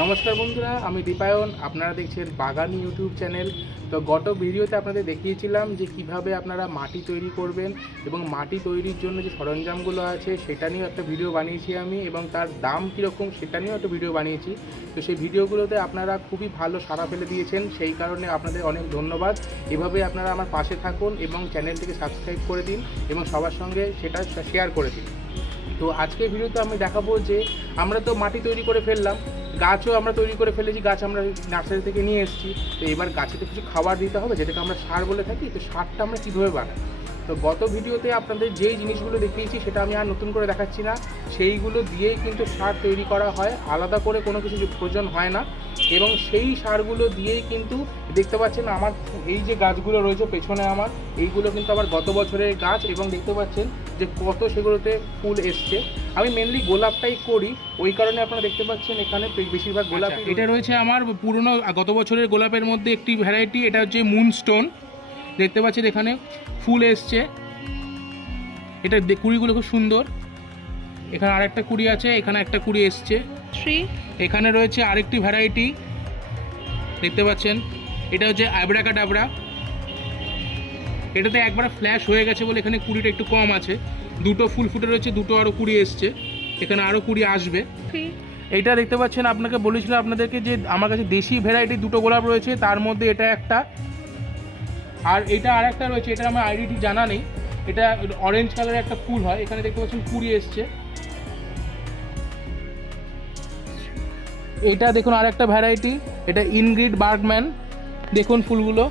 নমস্কার বন্ধুরা, আমি দীপায়ন। আপনারা দেখছেন বাগান ইউটিউব চ্যানেল। তো গত ভিডিওতে আপনাদের দেখিয়েছিলাম যে কিভাবে আপনারা মাটি তৈরি করবেন এবং মাটি তৈরির জন্য যে সরঞ্জামগুলো আছে সেটা নিয়েও একটা ভিডিও বানিয়েছি আমি, এবং তার দাম কীরকম সেটা নিয়েও একটা ভিডিও বানিয়েছি। তো সেই ভিডিওগুলোতে আপনারা খুবই ভালো সাড়া ফেলে দিয়েছেন, সেই কারণে আপনাদের অনেক ধন্যবাদ। এভাবে আপনারা আমার পাশে থাকুন এবং চ্যানেলটিকে সাবস্ক্রাইব করে দিন এবং সবার সঙ্গে সেটা শেয়ার করে দিন। তো আজকের ভিডিওতে আমি দেখাবো যে আমরা তো মাটি তৈরি করে ফেললাম, গাছও আমরা তৈরি করে ফেলেছি, গাছ আমরা নার্সারি থেকে নিয়ে এসেছি। তো এবার গাছে তো কিছু খাবার দিতে হবে, যেটাকে আমরা সার বলে থাকি। তো সারটা আমরা কীভাবে বানাই, তো গত ভিডিওতে আপনাদের যেই জিনিসগুলো দেখিয়েছি সেটা আমি আর নতুন করে দেখাচ্ছি না, সেইগুলো দিয়েই কিন্তু সার তৈরি করা হয়, আলাদা করে কোনো কিছু প্রয়োজন হয় না। এবং সেই সারগুলো দিয়েই কিন্তু দেখতে পাচ্ছেন আমার এই যে গাছগুলো রয়েছে পেছনে আমার, এইগুলো কিন্তু আবার গত বছরের গাছ, এবং দেখতে পাচ্ছেন যে কত সেগুলোতে ফুল এসছে। আমি মেনলি গোলাপটাই করি, ওই কারণে আপনারা দেখতে পাচ্ছেন এখানে বেশিরভাগ গোলাপ। এটা রয়েছে আমার পুরনো গত বছরের গোলাপের মধ্যে একটি ভ্যারাইটি, এটা হচ্ছে মুনস্টোন। দেখতে পাচ্ছেন এখানে ফুল এসছে, এটা কুড়িগুলো খুব সুন্দর। এখানে আরেকটা কুড়ি আছে, এখানে একটা কুড়ি এসছে। এখানে রয়েছে আরেকটি ভ্যারাইটি, দেখতে পাচ্ছেন এটা হচ্ছে আব্রাকাডাবরা। এটাতে একবার ফ্ল্যাশ হয়ে গেছে বলে এখানে কুড়িটা একটু কম আছে। দুটো ফুল ফুটে রয়েছে, দুটো আরও কুড়ি এসছে, এখানে আরও কুড়ি আসবে। এইটা দেখতে পাচ্ছেন, আপনাকে বলেছিলাম আপনাদেরকে যে আমার কাছে দেশি ভ্যারাইটি দুটো গোলাপ রয়েছে, তার মধ্যে এটা একটা, আর এটা আর একটা রয়েছে, এটা আমার আইডি জানা নেই। এটা অরেঞ্জ কালারের একটা ফুল হয়, এখানে দেখতে পাচ্ছেন কুড়ি এসছে। এটা দেখুন আর একটা ভ্যারাইটি, এটা ইনগ্রিড বার্গম্যান। দেখুন ফুলগুলো,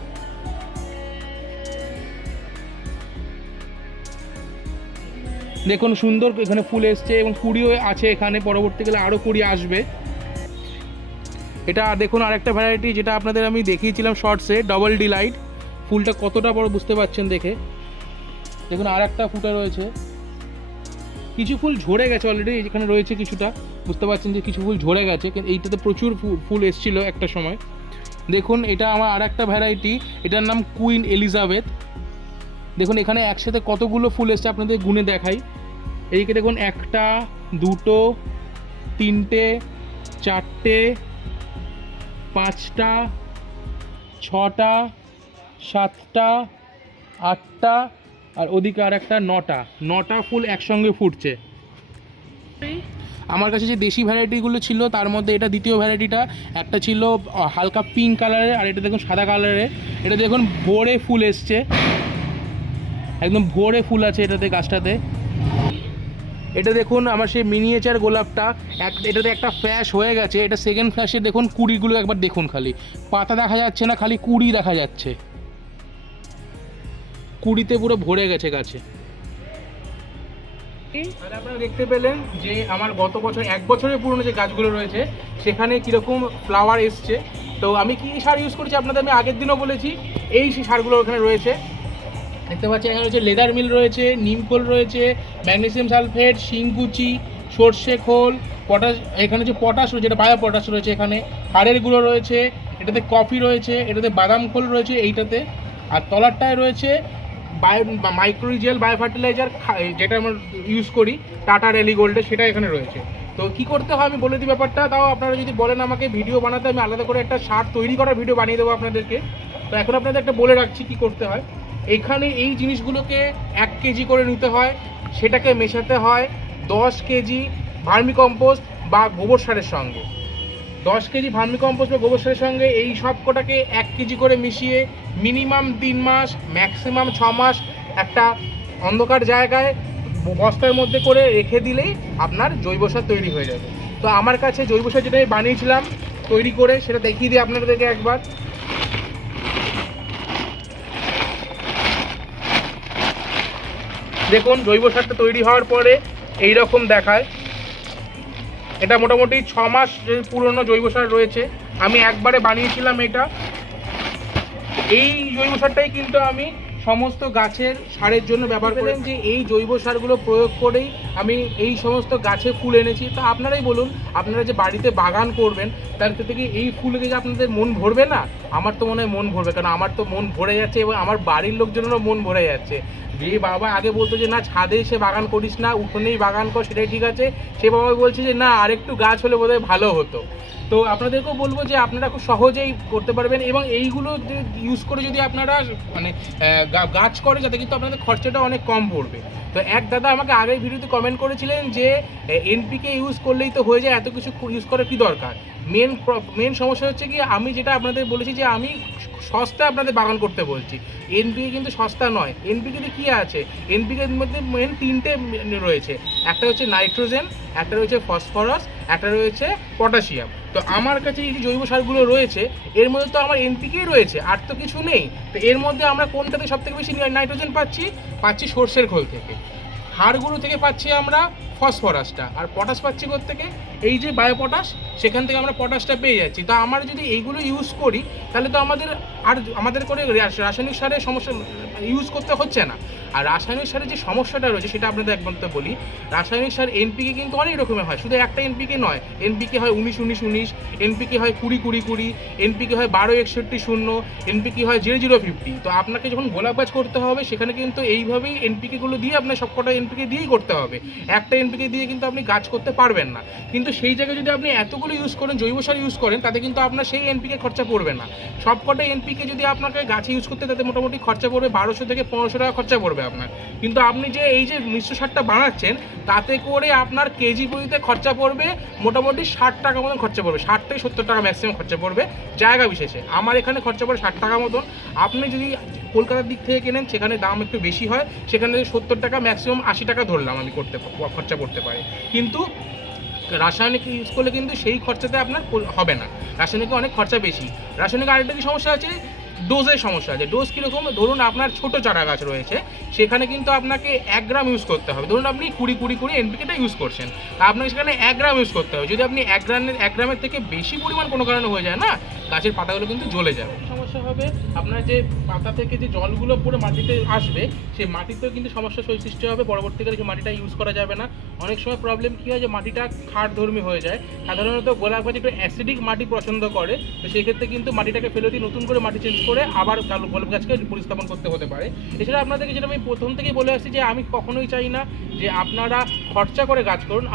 দেখুন সুন্দর এখানে ফুল এসছে এবং কুড়িও আছে এখানে, পরবর্তীকালে আরও কুড়ি আসবে। এটা দেখুন আরেকটা ভ্যারাইটি, যেটা আপনাদের আমি দেখিয়েছিলাম শর্টসে, ডবল ডিলাইট। ফুলটা কতটা বড় বুঝতে পারছেন দেখে। দেখুন আর একটা ফুটে রয়েছে, কিছু ফুল ঝরে গেছে অলরেডি, এখানে রয়েছে কিছুটা, বুঝতে পারছেন যে কিছু ফুল ঝরে গেছে, কিন্তু এইটাতে প্রচুর ফুল এসেছিল একটা সময়। দেখুন এটা আমার আর একটা ভ্যারাইটি, এটার নাম কুইন এলিজাবেথ। দেখুন এখানে একসাথে কতগুলো ফুল এসছে, আপনাদের গুনে দেখাই। এইদিকে দেখুন একটা, দুটো, তিনটে, চারটে, পাঁচটা, ছটা, সাতটা, আটটা, আর ওদিকে আর একটা নটা ফুল একসঙ্গে ফুটছে। আমার কাছে যে দেশি ভ্যারাইটিগুলো ছিল তার মধ্যে এটা দ্বিতীয় ভ্যারাইটিটা, একটা ছিল হালকা পিঙ্ক কালারের, আর এটা দেখুন সাদা কালারের। এটা দেখুন ভোরে ফুল এসছে, একদম ভোরে ফুল আছে এটাতে, গাছটাতে। এটা দেখুন আমার সেই মিনিয়েচার গোলাপটা, এটাতে একটা ফ্ল্যাশ হয়ে গেছে, এটা সেকেন্ড ফ্ল্যাশে দেখুন কুড়িগুলো একবার দেখুন, খালি পাতা দেখা যাচ্ছে না, খালি কুড়ি দেখা যাচ্ছে, কুড়িতে পুরো ভরে গেছে গাছে। তাহলে আপনারা দেখতে পেলেন যে আমার গত বছর, এক বছরের পুরনো যে গাছগুলো রয়েছে সেখানে কীরকম ফ্লাওয়ার এসছে। তো আমি কী সার ইউজ করছি আপনাদের আমি আগের দিনও বলেছি, এই সারগুলো ওখানে রয়েছে। দেখতে পাচ্ছি এখানে রয়েছে লেদার মিল রয়েছে, নিমখোল রয়েছে, ম্যাগনেসিয়াম সালফেট, শিংকুচি, সর্ষে খোল, পটাশ, এখানে যে পটাশ রয়েছে এটা বায়ো পটাশ রয়েছে, এখানে হাড়ের গুঁড়ো রয়েছে, এটাতে কফি রয়েছে, এটাতে বাদাম খোল রয়েছে এইটাতে, আর তলারটায় রয়েছে মাইক্রোরিজিয়াল বায়ো ফার্টিলাইজার, যেটা আমরা ইউজ করি টাটা র্যালি গোল্ডে, সেটা এখানে রয়েছে। তো কী করতে হয় আমি বলে দিই ব্যাপারটা, তাও আপনারা যদি বলেন আমাকে ভিডিও বানাতে, আমি আলাদা করে একটা সার তৈরি করার ভিডিও বানিয়ে দেবো আপনাদেরকে। তো এখন আপনাদের একটা বলে রাখছি কী করতে হয়। এখানে এই জিনিসগুলোকে 1 কেজি করে নিতে হয়, সেটাকে মেশাতে হয় 10 কেজি ভার্মিকম্পোস্ট বা গোবর সারের সঙ্গে। 10 কেজি ভার্মিকম্পোস্ট বা গোবর সারের সঙ্গে এই সব কটাকে 1 কেজি করে মিশিয়ে মিনিমাম 3 মাস, ম্যাক্সিমাম 6 মাস একটা অন্ধকার জায়গায় বস্তার মধ্যে করে রেখে দিলেই আপনার জৈব সার তৈরি হয়ে যাবে। তো আমার কাছে জৈব সার যেটা আমি বানিয়েছিলাম তৈরি করে, সেটা দেখিয়ে দিই আপনাদেরকে একবার। দেখুন জৈব সারটা তৈরি হওয়ার পরে এই রকম দেখায়। এটা মোটামুটি 6 মাস পুরনো জৈব সার রয়েছে, আমি একবারে বানিয়েছিলাম এটা। এই জৈব সারটাই কিন্তু আমি সমস্ত গাছের সারের জন্য ব্যবহার করলাম, যে এই জৈব সারগুলো প্রয়োগ করেই আমি এই সমস্ত গাছে ফুল এনেছি। তো আপনারাই বলুন, আপনারা যে বাড়িতে বাগান করবেন তার থেকে এই ফুলকে যে আপনাদের মন ভরবে না, আমার তো মনে হয় মন ভরবে, কারণ আমার তো মন ভরে যাচ্ছে এবং আমার বাড়ির লোকজনেরও মন ভরে যাচ্ছে। যে বাবা আগে বলতো যে না ছাদে এসে বাগান করিস না, উঠোনেই বাগান কর, সেটাই ঠিক আছে, সে বাবা বলছে যে না আরেকটু গাছ হলে বোধহয় ভালো হতো। তো আপনাদেরকেও বলবো যে আপনারা খুব সহজেই করতে পারবেন, এবং এইগুলো যে ইউজ করে যদি আপনারা মানে গাছ করে যাতে কিন্তু আপনাদের খরচাটা অনেক কম পড়বে। তো এক দাদা আমাকে আগের ভিডিওতে কমেন্ট করেছিলেন যে এনপিকে ইউজ করলেই তো হয়ে যায়, এত কিছু ইউজ করার কী দরকার। মেন সমস্যা হচ্ছে কি, আমি যেটা আপনাদের বলেছি যে আমি সস্তা আপনাদের বাগান করতে বলছি, এনপিকে কিন্তু সস্তা নয়। এনপিকেতে কী আছে, এনপিকের মধ্যে মেন 3টে রয়েছে, একটা হচ্ছে নাইট্রোজেন, একটা রয়েছে ফসফরাস, একটা রয়েছে পটাশিয়াম। তো আমার কাছে এই যে জৈব সারগুলো রয়েছে এর মধ্যে তো আমার এনপিকেই রয়েছে, আর তো কিছু নেই। তো এর মধ্যে আমরা কোনটাতে সবথেকে বেশি নাইট্রোজেন পাচ্ছি সর্ষের খোল থেকে, হাড়গুলো থেকে পাচ্ছি আমরা ফসফরাসটা, আর পটাশ পাচ্ছি থেকে এই যে বায়ো পটাশ, সেখান থেকে আমরা পটাশটা পেয়ে যাচ্ছি। তো আমরা যদি এইগুলো ইউজ করি তাহলে তো আমাদের করে রাসায়নিক সারের সমস্যা ইউজ করতে হচ্ছে না। আর রাসায়নিক সারের যে সমস্যাটা রয়েছে সেটা আপনাদের একবার তো বলি। রাসায়নিক সার এনপিকে কিন্তু অনেক রকমের হয়, শুধু একটা এনপিকে নয়। এনপিকে হয় 19-19-19, এনপিকে হয় 20-20-20, এনপিকে হয় 12-61-0, এনপিকে হয় 0-0-50। তো আপনাকে যখন গোলাপ গাছ করতে হবে সেখানে কিন্তু এইভাবেই এনপিকেগুলো দিয়ে আপনার সবকটা এনপিকে দিয়েই করতে হবে, একটা এনপিকে দিয়ে কিন্তু আপনি গাছ করতে পারবেন না। কিন্তু সেই জায়গায় যদি আপনি এতগুলো ইউজ করেন, জৈব সার ইউজ করেন, তাতে কিন্তু আপনার সেই এনপিকে খরচা পড়বে না। সবকটা এনপিকে যদি আপনাকে গাছে ইউজ করতে, তাতে মোটামুটি খরচা পড়বে 1200 থেকে 1500 টাকা খরচা পড়বে আপনার। কিন্তু আপনি যে এই যে মিশ্র সারটা বানাচ্ছেন তাতে করে আপনার কেজি প্রতিতে খরচা পড়বে মোটামুটি 60 টাকা মতন খরচা পড়বে, 60 থেকে 70 টাকা ম্যাক্সিমাম খরচা পড়বে জায়গা বিশেষে। আমার এখানে খরচা পড়ে 60 টাকা মতন। আপনি যদি কলকাতার দিক থেকে কেনেন সেখানে দাম একটু বেশি হয়, সেখানে 70 টাকা ম্যাক্সিমাম 80 টাকা ধরলাম আমি খরচা করতে পারি। কিন্তু রাসায়নিক ইউজ করলে কিন্তু সেই খরচাতে আপনার হবে না, রাসায়নিকে অনেক খরচা বেশি। রাসায়নিক আরেকটা কি সমস্যা আছে, ডোজের সমস্যা আছে। ডোজ কীরকম, ধরুন আপনার ছোটো চারা গাছ রয়েছে, সেখানে কিন্তু আপনাকে 1 গ্রাম ইউজ করতে হবে। ধরুন আপনি 20-20-20 এনপিকেটা ইউজ করছেন, তা আপনাকে সেখানে 1 গ্রাম ইউজ করতে হবে। যদি আপনি 1 গ্রামের থেকে বেশি পরিমাণ কোনো কারণে হয়ে যায় না, গাছের পাতাগুলো কিন্তু জ্বলে যাবে। সমস্যা হবে আপনার যে পাতা থেকে যে জলগুলো পুরো মাটিতে আসবে, সেই মাটিতেও কিন্তু সমস্যা সৃষ্টি হবে। পরবর্তীকালে সেই মাটিটা ইউজ করা যাবে না। অনেক সময় প্রবলেম কী হয়, যে মাটিটা ক্ষারধর্মী হয়ে যায়। সাধারণত গোলাপ গাছ একটু অ্যাসিডিক মাটি পছন্দ করে, তো সেক্ষেত্রে কিন্তু মাটিটাকে ফেলে দিয়ে নতুন করে মাটি চেঞ্জ করে আবার গোলাপ গাছকে পরিস্থাপন করতে হতে পারে। এছাড়া আপনাদেরকে যেটা আমি প্রথম থেকেই বলে আসছি, যে আমি কখনোই চাই না যে আপনারা খরচা করে গাছ করুন।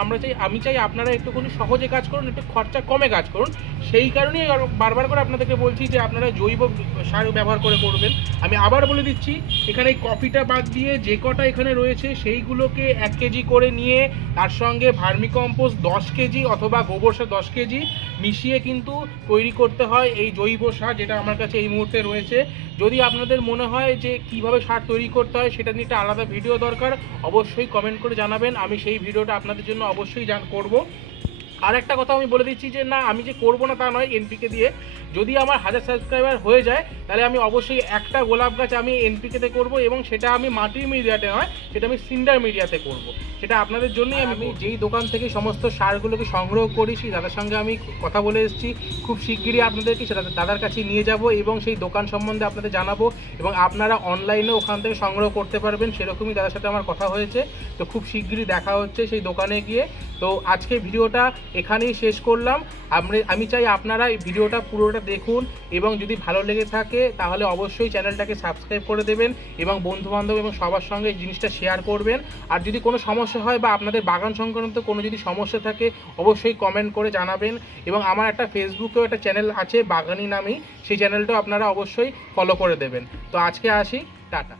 আমি চাই আপনারা একটুখানি সহজে কাজ করুন, একটু খরচা কমে কাজ করুন। সেই কারণেই বারবার করে আপনাদেরকে বলছি যে আপনারা জৈব সার ব্যবহার করে করবেন। আমি আবার বলে দিচ্ছি, এখানে কফিটা বাদ দিয়ে যে কটা এখানে রয়েছে সেইগুলোকে 1 কেজি করে নিয়ে তার সঙ্গে ভার্মিকম্পোস্ট 10 কেজি অথবা গোবর সার 10 কেজি মিশিয়ে কিন্তু তৈরি করতে হয় এই জৈব সার, যেটা আমার কাছে এই মুহূর্তে রয়েছে। যদি আপনাদের মনে হয় যে কিভাবে সার তৈরি করতে হয় সেটা নিয়ে একটা আলাদা ভিডিও দরকার, অবশ্যই কমেন্ট করে জানাবেন, আমি সেই ভিডিওটা আপনাদের জন্য অবশ্যই করব। আর একটা কথা আমি বলে দিচ্ছি যে না আমি যে করবো না তা নয়, এনপিকে দিয়ে যদি আমার 1000 সাবস্ক্রাইবার হয়ে যায় তাহলে আমি অবশ্যই একটা গোলাপ গাছ আমি এনপিকেতে করব, এবং সেটা আমি মাটির মিডিয়াতে নয়, সেটা আমি সিন্ডার মিডিয়াতে করব। সেটা আপনাদের জন্যই আমি যেই দোকান থেকে সমস্ত সারগুলোকে সংগ্রহ করি সেই দাদার সঙ্গে আমি কথা বলে এসেছি। খুব শিগগিরই আপনাদেরকে সেটা দাদার কাছে নিয়ে যাব এবং সেই দোকান সম্বন্ধে আপনাদের জানাবো, এবং আপনারা অনলাইনেও ওখান থেকে সংগ্রহ করতে পারবেন, সেরকমই দাদার সাথে আমার কথা হয়েছে। তো খুব শিগগিরই দেখা হচ্ছে সেই দোকানে গিয়ে। তো আজকে ভিডিওটা এখানেই শেষ করলাম। আমি চাই আপনারা এই ভিডিওটা পুরোটা দেখুন, এবং যদি ভালো লেগে থাকে তাহলে অবশ্যই চ্যানেলটাকে সাবস্ক্রাইব করে দেবেন, এবং বন্ধুবান্ধব এবং সবার সঙ্গে এই জিনিসটা শেয়ার করবেন। আর যদি কোনো সমস্যা হয় বা আপনাদের বাগান সংক্রান্ত কোনো যদি সমস্যা থাকে অবশ্যই কমেন্ট করে জানাবেন। এবং আমার একটা ফেসবুকেও একটা চ্যানেল আছে বাগানি নামেই, সেই চ্যানেলটাও আপনারা অবশ্যই ফলো করে দেবেন। তো আজকে আসি, টাটা।